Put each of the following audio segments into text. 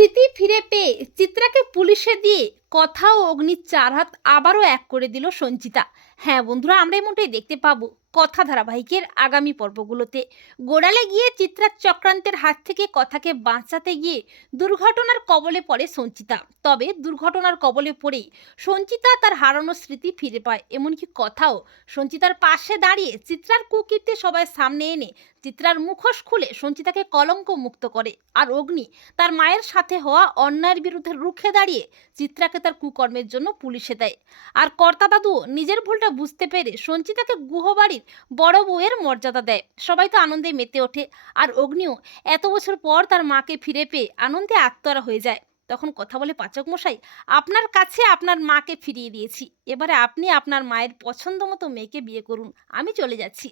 স্মৃতি ফিরে পেয়ে চিত্রাকে পুলিশে দিয়ে কথা ও অগ্নির চার হাত আবারও এক করে দিল সঞ্চিতা। হ্যাঁ বন্ধুরা, আমরা এমনটাই দেখতে পাবো কথা ধারাবাহিকের আগামী পর্বগুলোতে। গোড়ালে গিয়ে চিত্রার চক্রান্তের হাত থেকে কথাকে বাঁচাতে গিয়ে দুর্ঘটনার কবলে পড়ে সঞ্চিতা। তবে দুর্ঘটনার কবলে পড়েই সঞ্চিতা তার হারানো স্মৃতি ফিরে পায়। এমনকি কথাও সঞ্চিতার পাশে দাঁড়িয়ে চিত্রার কুকীর্তি সবাই সামনে এনে চিত্রার মুখোশ খুলে সঞ্চিতাকে কলঙ্ক মুক্ত করে। আর অগ্নি তার মায়ের সাথে হওয়া অন্যায়ের বিরুদ্ধে রুখে দাঁড়িয়ে চিত্রাকে তার কুকর্মের জন্য পুলিশে দেয়। আর কর্তা দাদু নিজের ভুলটা বুঝতে পেরে সঞ্চিতাকে গুহবাড়ির বড় বউয়ের মর্যাদা দেয়। সবাই তো আনন্দে মেতে ওঠে। আর অগ্নিও এত বছর পর তার মাকে ফিরে পেয়ে আনন্দে আত্মরা হয়ে যায়। তখন কথা বলে পাচক মশাই, আপনার কাছে আপনার মাকে ফিরিয়ে দিয়েছি। এবারে আপনি আপনার মায়ের পছন্দ মতো মেয়েকে বিয়ে করুন। আমি চলে যাচ্ছি।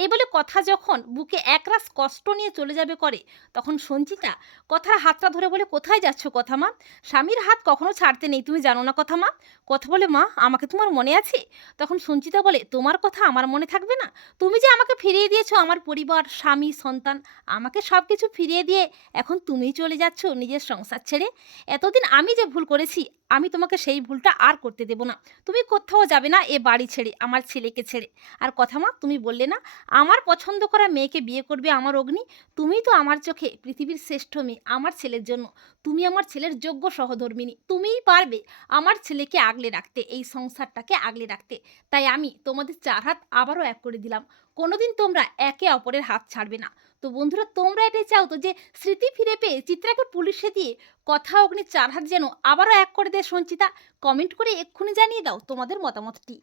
এই বলে কথা যখন বুকে একরাশ কষ্ট নিয়ে চলে যাবে করে, তখন সঞ্চিতা কথার হাতটা ধরে বলে, কোথায় যাচ্ছ কথা মা? স্বামীর হাত কখনো ছাড়তে নেই। তুমি জানো না কথা মা? কথা বলে, মা, আমাকে তোমার মনে আছে? তখন সঞ্চিতা বলে, তোমার কথা আমার মনে থাকবে না। তুমি যে আমাকে ফিরিয়ে দিয়েছ, আমার পরিবার, স্বামী, সন্তান, আমাকে সব কিছু ফিরিয়ে দিয়ে এখন তুমিই চলে যাচ্ছ নিজের সংসার ছেড়ে? এতদিন আমি যে ভুল করেছি, আমি তোমাকে সেই ভুলটা আর করতে দেব না। তুমি কোথাও যাবে না এ বাড়ি ছেড়ে, আমার ছেলেকে ছেড়ে। আর কথা মা, তুমি বললে না, আমার পছন্দ করা মেয়েকে বিয়ে করবে আমার অগ্নি, তুমি তো আমার চোখে পৃথিবীর শ্রেষ্ঠ মেয়ে, আমার ছেলের জন্য। তুমি আমার ছেলের যোগ্য সহধর্মিনী, তুমিই পারবে আমার ছেলেকে আগলে রাখতে, এই সংসারটাকে আগলে রাখতে। তাই আমি তোমাদের চার হাত আবারও এক করে দিলাম। কোনোদিন তোমরা একে অপরের হাত ছাড়বে না। তো বন্ধুরা, তোমরা এটাই চাও তো যে স্মৃতি ফিরে পেয়ে চিত্রাকে পুলিশে দিয়ে কথা অগ্নি চার হাত যেন আবারও এক করে দেয় সঞ্চিতা? কমেন্ট করে এক্ষুনি জানিয়ে দাও তোমাদের মতামতটি।